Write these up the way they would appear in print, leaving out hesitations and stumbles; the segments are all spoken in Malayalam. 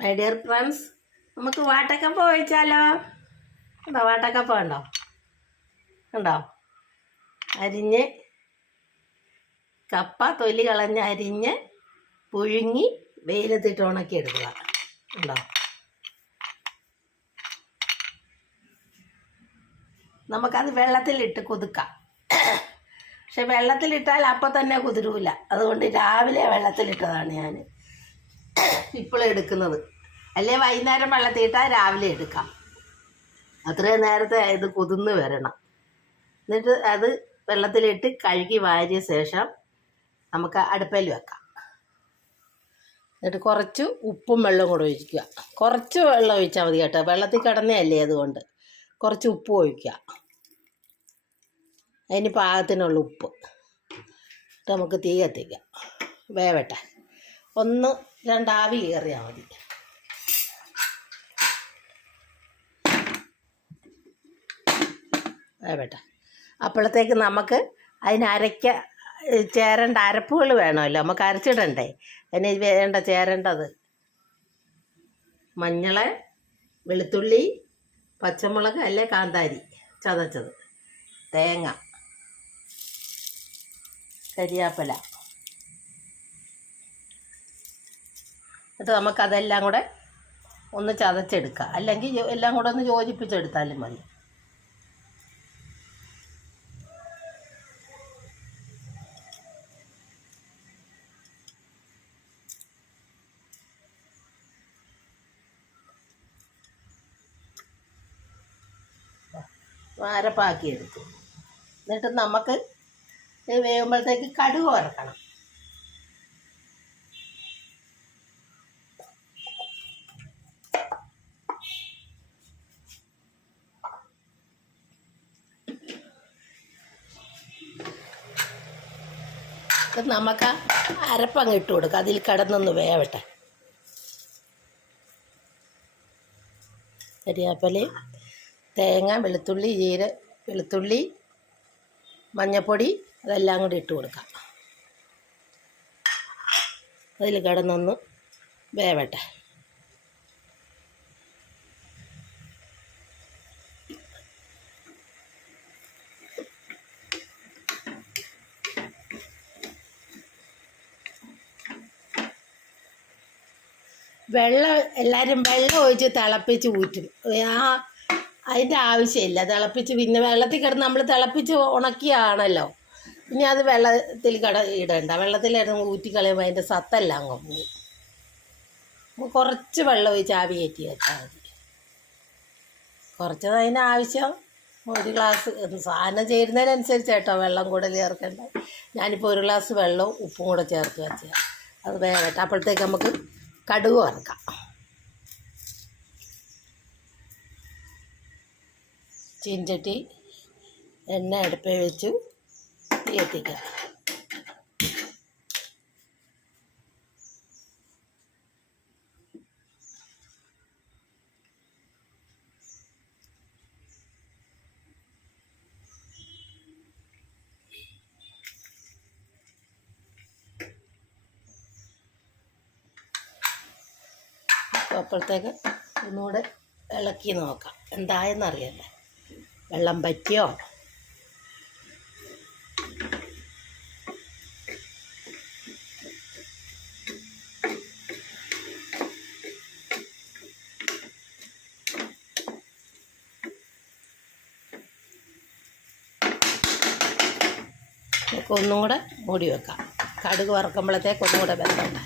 മൈ ഡിയർ ഫ്രണ്ട്സ്, നമുക്ക് വാട്ടക്കപ്പ ഒഴിച്ചാലോ? ഉണ്ടോ? വാട്ടക്കപ്പ ഉണ്ടോ? ഉണ്ടോ? അരിഞ്ഞ് കപ്പ തൊലി കളഞ്ഞ് അരിഞ്ഞ് പുഴുങ്ങി വെയിലത്തിട്ട് ഉണക്കി എടുക്കുക. ഉണ്ടോ? നമുക്കത് വെള്ളത്തിലിട്ട് കുതിക്കാം. പക്ഷെ വെള്ളത്തിലിട്ടാൽ അപ്പം തന്നെ കുതിരൂല. അതുകൊണ്ട് രാവിലെ വെള്ളത്തിലിട്ടതാണ് ഞാൻ ഇപ്പോൾ എടുക്കുന്നത്. അല്ലേ വൈകുന്നേരം വെള്ളത്തിലിട്ടാൽ രാവിലെ എടുക്കാം. അത്രയും നേരത്തെ ഇത് കുതിർന്ന് വരണം. എന്നിട്ട് അത് വെള്ളത്തിലിട്ട് കഴുകി വാരിയ ശേഷം നമുക്ക് അടുപ്പിൽ വെക്കാം. എന്നിട്ട് കുറച്ച് ഉപ്പും വെള്ളവും കൂടെ ഒഴിക്കുക. കുറച്ച് വെള്ളം ഒഴിച്ചാൽ മതി കേട്ടോ, വെള്ളത്തിൽ കിടന്നതല്ലേ, അതുകൊണ്ട് കുറച്ച് ഉപ്പ് ഒഴിക്കുക. അതിന് പാകത്തിനുള്ള ഉപ്പ് എന്നിട്ട് നമുക്ക് തീ കത്തിക്കാം. വേവട്ടെ, 1-2 ആവി കയറിയാൽ മതി. വേവട്ടെ. അപ്പോഴത്തേക്ക് നമുക്ക് ചേരേണ്ട അരപ്പുകൾ വേണമല്ലോ, നമുക്ക് അരച്ചിടണ്ടേ. അതിന് ചേരേണ്ടത് മഞ്ഞൾ, വെളുത്തുള്ളി, പച്ചമുളക് അല്ലെ കാന്താരി ചതച്ചത്, തേങ്ങ, കരിയാപ്പില. എന്നിട്ട് നമുക്കതെല്ലാം കൂടെ ഒന്ന് ചതച്ചെടുക്കാം. അല്ലെങ്കിൽ എല്ലാം കൂടെ ഒന്ന് യോജിപ്പിച്ചെടുത്താലും മതി. അരപ്പാക്കി എടുത്തു. എന്നിട്ട് നമുക്ക് വേകുമ്പോഴത്തേക്ക് കടുക് വറക്കണം. നമുക്ക് അരപ്പങ്ങ് ഇട്ട് കൊടുക്കാം. അതിൽ കിടന്നൊന്ന് വേവട്ടെ. കരിയാപ്പലയും തേങ്ങ, വെളുത്തുള്ളി, മഞ്ഞൾപ്പൊടി അതെല്ലാം കൂടി ഇട്ട് കൊടുക്കാം. അതിൽ കിടന്നൊന്ന് വേവട്ടെ. എല്ലാവരും വെള്ളം ഒഴിച്ച് തിളപ്പിച്ച് ഊറ്റും. അതിൻ്റെ ആവശ്യമില്ല. തിളപ്പിച്ച് പിന്നെ വെള്ളത്തിൽ കിടന്ന് നമ്മൾ തിളപ്പിച്ച് ഉണക്കിയാണല്ലോ. ഇനി അത് വെള്ളത്തിൽ ഇടണ്ട. വെള്ളത്തിലിടന്ന് ഊറ്റിക്കളയുമ്പോൾ അതിൻ്റെ സത്തെല്ലാം അങ്ങ് പോകും. കുറച്ച് വെള്ളം ഒഴിച്ച് ആവി കയറ്റി വെച്ചാൽ മതി. കുറച്ചത് അതിന് ആവശ്യം. 1 ഗ്ലാസ് സാധനം ചേരുന്നതിനനുസരിച്ച് കേട്ടോ വെള്ളം കൂടുതൽ ചേർക്കേണ്ട. ഞാനിപ്പോൾ 1 ഗ്ലാസ് വെള്ളവും ഉപ്പും കൂടെ ചേർത്ത് വെച്ചാൽ അത് വേവട്ടെ. അപ്പോഴത്തേക്ക് നമുക്ക് കടുക് വറുക്കാം. ചീൻചട്ടി എണ്ണ അടുപ്പിൽ വെച്ചു തീ കത്തിക്കാം. അപ്പോഴത്തേക്ക് ഒന്നുകൂടെ ഇളക്കി നോക്കാം എന്തായെന്നറിയല്ലേ. വെള്ളം പറ്റിയോ? ഒന്നും കൂടെ മൂടി വെക്കാം. കടുക് വറക്കുമ്പോഴത്തേക്ക് ഒന്നും കൂടെ വെക്കണ്ട.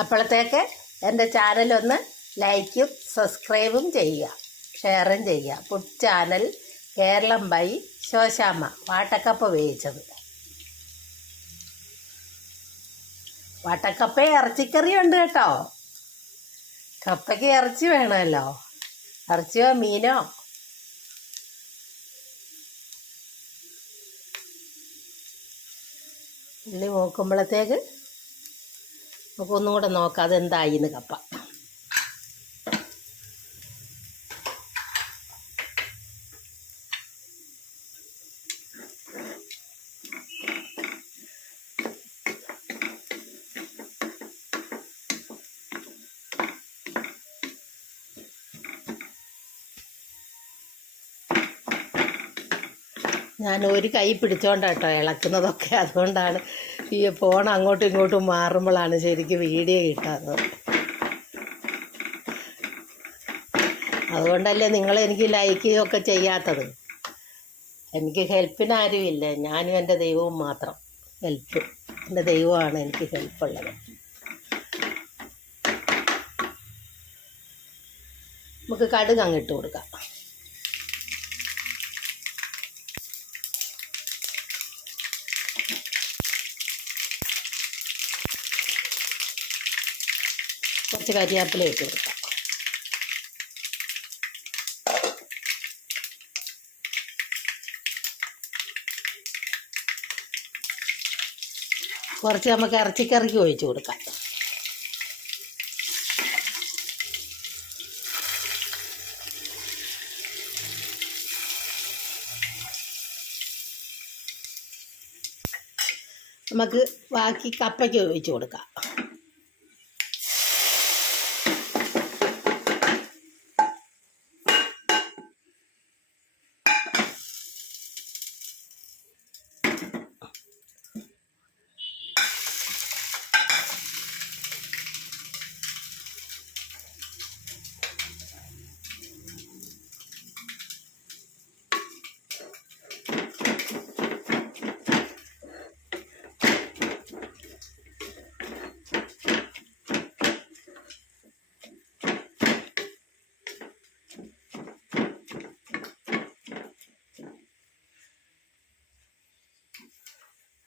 അപ്പോഴത്തേക്ക് എൻ്റെ ചാനലൊന്ന് ലൈക്കും സബ്സ്ക്രൈബും ചെയ്യുക, ഷെയറും ചെയ്യുക. Food channel Keralam by Shoshamma. വാട്ടക്കപ്പ വേവിച്ചത്. വാട്ടക്കപ്പ ഇറച്ചിക്കറി ഉണ്ട് കേട്ടോ. കപ്പയ്ക്ക് ഇറച്ചി വേണമല്ലോ. ഇറച്ചിയോ മീനോ. ഉള്ളി നോക്കുമ്പോഴത്തേക്ക് നമുക്കൊന്നും കൂടെ നോക്കാം അതെന്തായിന്ന് കപ്പ. ഞാൻ ഒരു കൈ പിടിച്ചോണ്ടാട്ടോ ഇളക്കുന്നതൊക്കെ, അതുകൊണ്ടാണ് ഈ ഫോൺ അങ്ങോട്ടും ഇങ്ങോട്ടും മാറുമ്പോഴാണ് ശരിക്കും വീഡിയോ കിട്ടാത്തത്. അതുകൊണ്ടല്ലേ നിങ്ങളെനിക്ക് ലൈക്ക് ഒക്കെ ചെയ്യാത്തത്. എനിക്ക് ഹെൽപ്പിന് ആരുമില്ല, ഞാനും എൻ്റെ ദൈവവും മാത്രം. ഹെൽപ്പ് എൻ്റെ ദൈവമാണ് എനിക്ക് ഹെൽപ്പുള്ളത്. നമുക്ക് കടുക് അങ്ങിട്ട് കൊടുക്കാം. കുറച്ച് കരിവേപ്പില ഇട്ട് കൊടുക്കാം. കുറച്ച് നമുക്ക് ഇറച്ചിക്കറിക്ക് ഒഴിച്ച് കൊടുക്കാം. നമുക്ക് ബാക്കി കപ്പയ്ക്ക് ഒഴിച്ച് കൊടുക്കാം.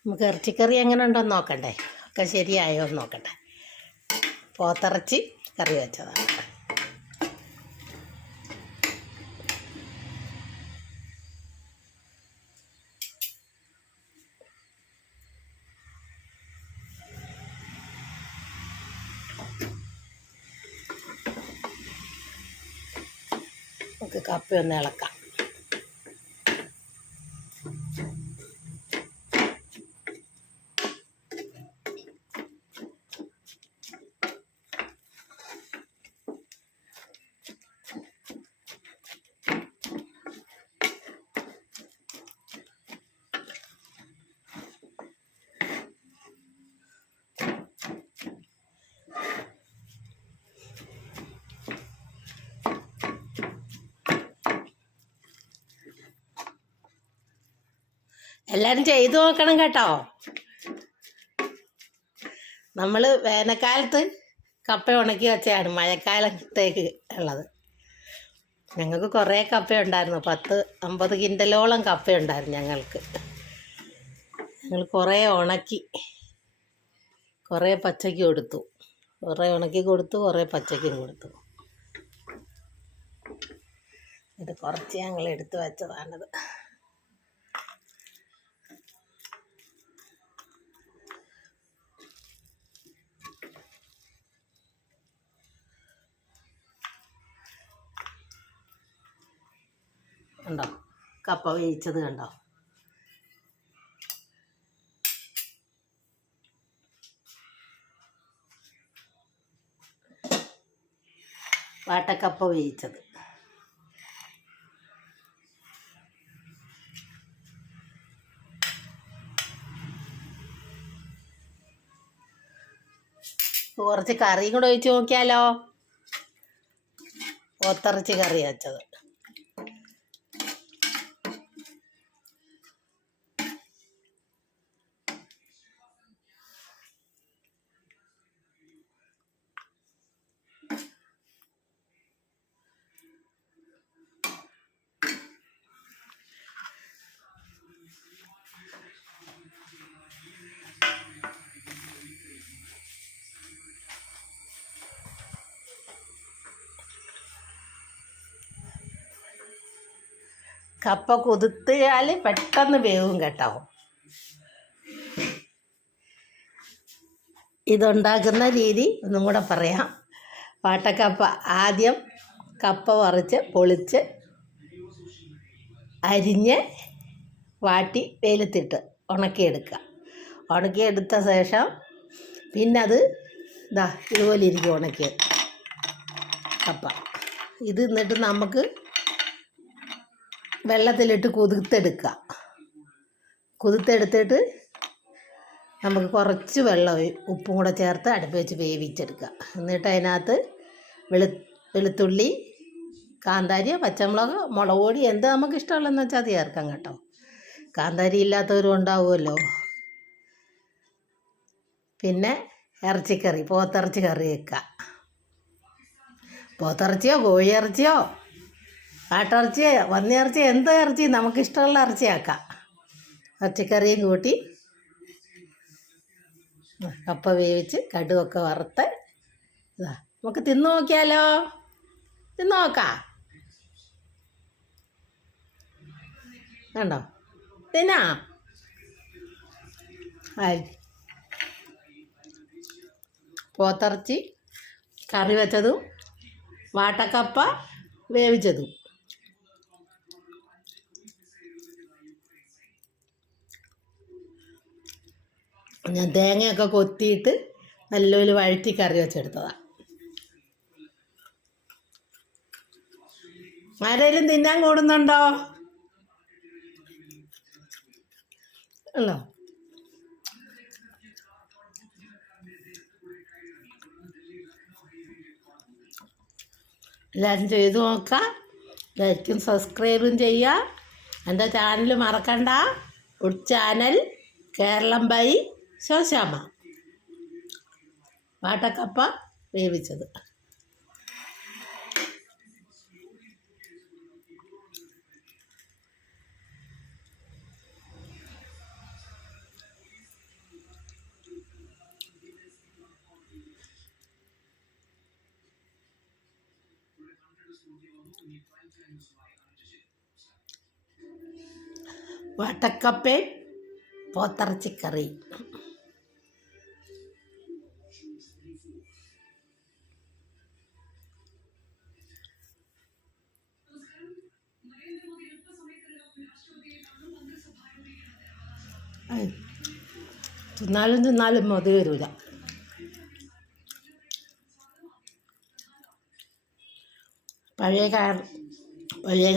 നമുക്ക് ഇറച്ചിക്കറി എങ്ങനെ ഉണ്ടോയെന്ന് നോക്കണ്ടേ, ഒക്കെ ശരിയായോ എന്ന് നോക്കട്ടെ. പോത്തിറച്ചി കറി വെച്ചതാണ്. നമുക്ക് കപ്പയൊന്ന് ഇളക്കാം. എല്ലാവരും ചെയ്തു നോക്കണം കേട്ടോ. നമ്മൾ വേനൽക്കാലത്ത് കപ്പ ഉണക്കി വെച്ചാണ് മഴക്കാലത്തേക്ക് ഉള്ളത്. ഞങ്ങൾക്ക് കുറേ കപ്പയുണ്ടായിരുന്നു, 10-50 കിൻഡലോളം കപ്പയുണ്ടായിരുന്നു ഞങ്ങൾക്ക്. ഞങ്ങൾ കുറേ ഉണക്കി, കുറേ പച്ചയ്ക്ക് കൊടുത്തു, കുറേ ഉണക്കി കൊടുത്തു, കുറേ പച്ചയ്ക്കും കൊടുത്തു. ഇത് കുറച്ച് ഞങ്ങൾ എടുത്തു വെച്ചതാണിത്. കണ്ടോ കപ്പ വേവിച്ചത് കണ്ടോ. വാട്ടക്കപ്പ വേവിച്ചത്. കുറച്ച് കറിയും കൂടെ ഒഴിച്ച് നോക്കിയാലോ. പോത്തിറച്ചി കറി വെച്ചത്. കപ്പ കുതിർത്തിയാൽ പെട്ടെന്ന് വേവും കേട്ടോ. ഇതുണ്ടാക്കുന്ന രീതി ഒന്നും കൂടെ പറയാം. വാട്ടക്കപ്പ ആദ്യം കപ്പ പറിച്ച് പൊളിച്ച് അരിഞ്ഞ് വാട്ടി വെയിലത്തിട്ട് ഉണക്കിയെടുക്കുക. ഉണക്കിയെടുത്ത ശേഷം പിന്നെ അത് ഇതുപോലെ ഇരിക്കും ഉണക്കിയ കപ്പ. ഇത് എന്നിട്ട് നമുക്ക് വെള്ളത്തിലിട്ട് കുതിർത്തെടുക്കുക. കുതിർത്തെടുത്തിട്ട് നമുക്ക് കുറച്ച് വെള്ളം ഉപ്പും കൂടെ ചേർത്ത് അടുപ്പ് വെച്ച് വേവിച്ചെടുക്കുക. എന്നിട്ട് അതിനകത്ത് വെളുത്തുള്ളി, കാന്താരി, പച്ചമുളക്, മുളക് പൊടി എന്ത് നമുക്ക് ഇഷ്ടമുള്ളതെന്ന് വെച്ചാൽ അത് ചേർക്കാം കേട്ടോ. കാന്താരി ഇല്ലാത്തവരും ഉണ്ടാവുമല്ലോ. പിന്നെ ഇറച്ചിക്കറി, പോത്തിറച്ചി കറി വെക്കുക. പോത്തിറച്ചിയോ കോഴിയിറച്ചിയോ ആട്ടിറച്ചിയോ പന്നിയിറച്ചിയോ എന്ത് ഇറച്ചി നമുക്കിഷ്ടമുള്ള ഇറച്ചിയാക്കാം. ഇറച്ചിക്കറിയും കൂട്ടി കപ്പ വേവിച്ച് കടുകൊക്കെ വറുത്ത് ഇതാ നമുക്ക് തിന്നു നോക്കിയാലോ. തിന്നു നോക്കാം. കണ്ടോ, തിന്നാ. പോത്തിറച്ചി കറി വെച്ചതും വാട്ടക്കപ്പ വേവിച്ചതും. ഞാൻ തേങ്ങയൊക്കെ കൊത്തിയിട്ട് നല്ലൊരു വഴറ്റി കറി വെച്ചെടുത്തതാണ്. ആരെങ്കിലും തിന്നാൻ കൂടുന്നുണ്ടോ? ഉള്ളോ? എല്ലാവരും ചെയ്തു നോക്കുക. ലൈക്കും സബ്സ്ക്രൈബും ചെയ്യുക. എൻ്റെ ചാനൽ മറക്കണ്ട. Channel Keralam by Shoshamma. വാട്ടക്കപ്പ വേവിച്ചത്. വാട്ടക്കപ്പയും പോത്തിറച്ചിക്കറി. തിന്നാലും മതി വരില്ല. പഴയ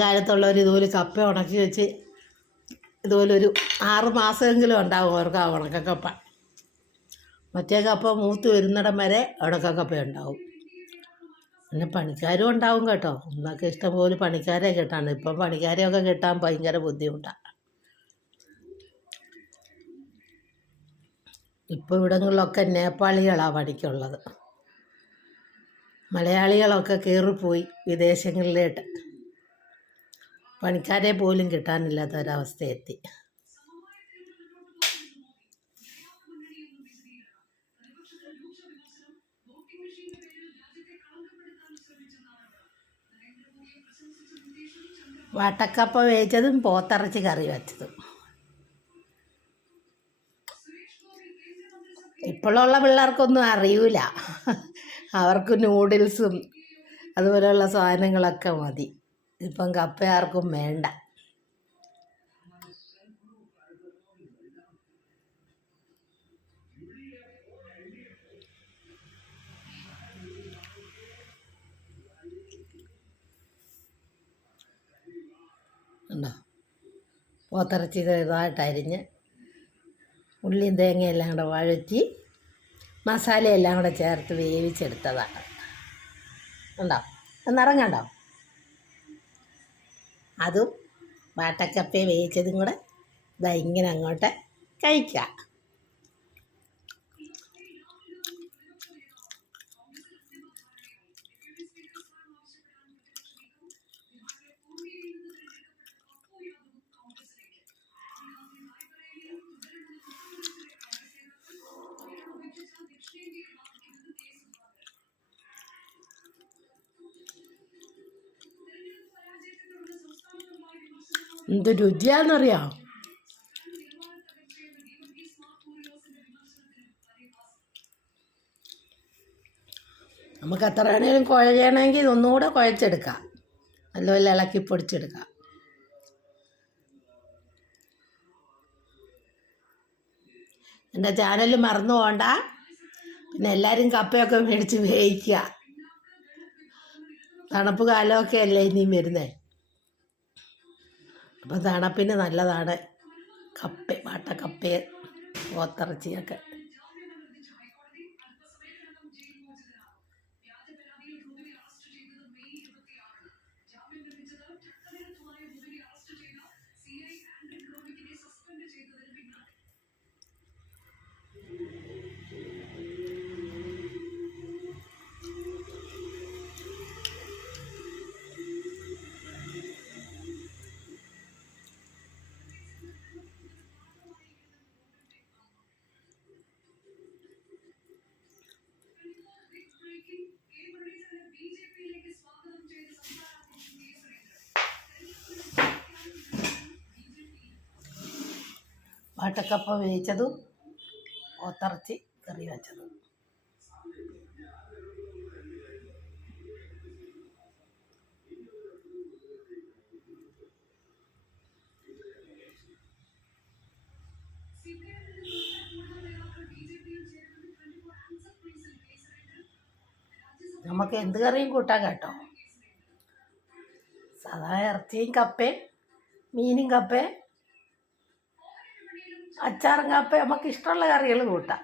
കാലത്തുള്ളവർ ഇതുപോലെ കപ്പ ഉണക്കി വെച്ച് ഇതുപോലൊരു 6 മാസമെങ്കിലും ഉണ്ടാവും അവർക്ക് ആ ഉണക്കക്കപ്പ. മറ്റേ കപ്പ മൂത്ത് വരുന്നിടം വരെ ഉണക്കക്കപ്പ ഉണ്ടാവും. പിന്നെ പണിക്കാരും ഉണ്ടാവും കേട്ടോ. ഒന്നൊക്കെ ഇഷ്ടംപോലെ പണിക്കാരെ കിട്ടാണ്. ഇപ്പം പണിക്കാരെയൊക്കെ കിട്ടാൻ ഭയങ്കര ബുദ്ധിമുട്ടാണ്. ഇപ്പോൾ ഇവിടങ്ങളിലൊക്കെ നേപ്പാളികളാണ് പണിക്കുള്ളത്. മലയാളികളൊക്കെ കയറിപ്പോയി വിദേശങ്ങളിലേട്ട്. പണിക്കാരെ പോലും കിട്ടാനില്ലാത്ത ഒരവസ്ഥയെത്തി. വാട്ടക്കപ്പ വേവിച്ചതും പോത്തിറച്ചി കറി വെച്ചതും. ഇപ്പോഴുള്ള പിള്ളേർക്കൊന്നും അറിയില്ല. അവർക്ക് നൂഡിൽസും അതുപോലെയുള്ള സാധനങ്ങളൊക്കെ മതി. ഇപ്പം കപ്പ ആർക്കും വേണ്ട. ഉണ്ടോ? പോത്തിറച്ചി ചെറുതായിട്ട് അരിഞ്ഞ് ഉള്ളിയും തേങ്ങയെല്ലാം കൂടെ വഴറ്റി മസാലയെല്ലാം കൂടെ ചേർത്ത് വേവിച്ചെടുത്തതാണ്. ഉണ്ടോ? ഒന്നിറങ്ങണ്ടോ? അതും വാട്ടക്കപ്പയെ വേവിച്ചതും കൂടെ ഇതാ ഇങ്ങനെ അങ്ങോട്ട് കഴിക്കാം. എന്ത് രുചിയാണെന്നറിയാം. നമുക്ക് എത്ര വേണേലും കുഴയണമെങ്കിൽ ഒന്നുകൂടെ കുഴച്ചെടുക്കാം. നല്ലപോലെ ഇളക്കി പൊടിച്ചെടുക്കാം. എൻ്റെ ചാനൽ മറന്നു പോകണ്ട. പിന്നെ എല്ലാവരും കപ്പയൊക്കെ മേടിച്ച് വേവിക്കുക. തണുപ്പ് കാലമൊക്കെ അല്ലേ ഇനിയും വരുന്നത്. അപ്പം തണുപ്പിന് നല്ലതാണ് വാട്ടക്കപ്പ പോത്തിറച്ചിയൊക്കെ. വാട്ടക്കപ്പ വേവിച്ചതും പോത്തിറച്ചി കറി വെച്ചതും. നമുക്ക് എന്ത് കറിയും കൂട്ടാൻ കേട്ടോ. സാധാരണ ഇറച്ചിയും കപ്പയും മീനും കപ്പയും അച്ചാറും കപ്പയും നമുക്ക് ഇഷ്ടമുള്ള കറികൾ കൂട്ടാം.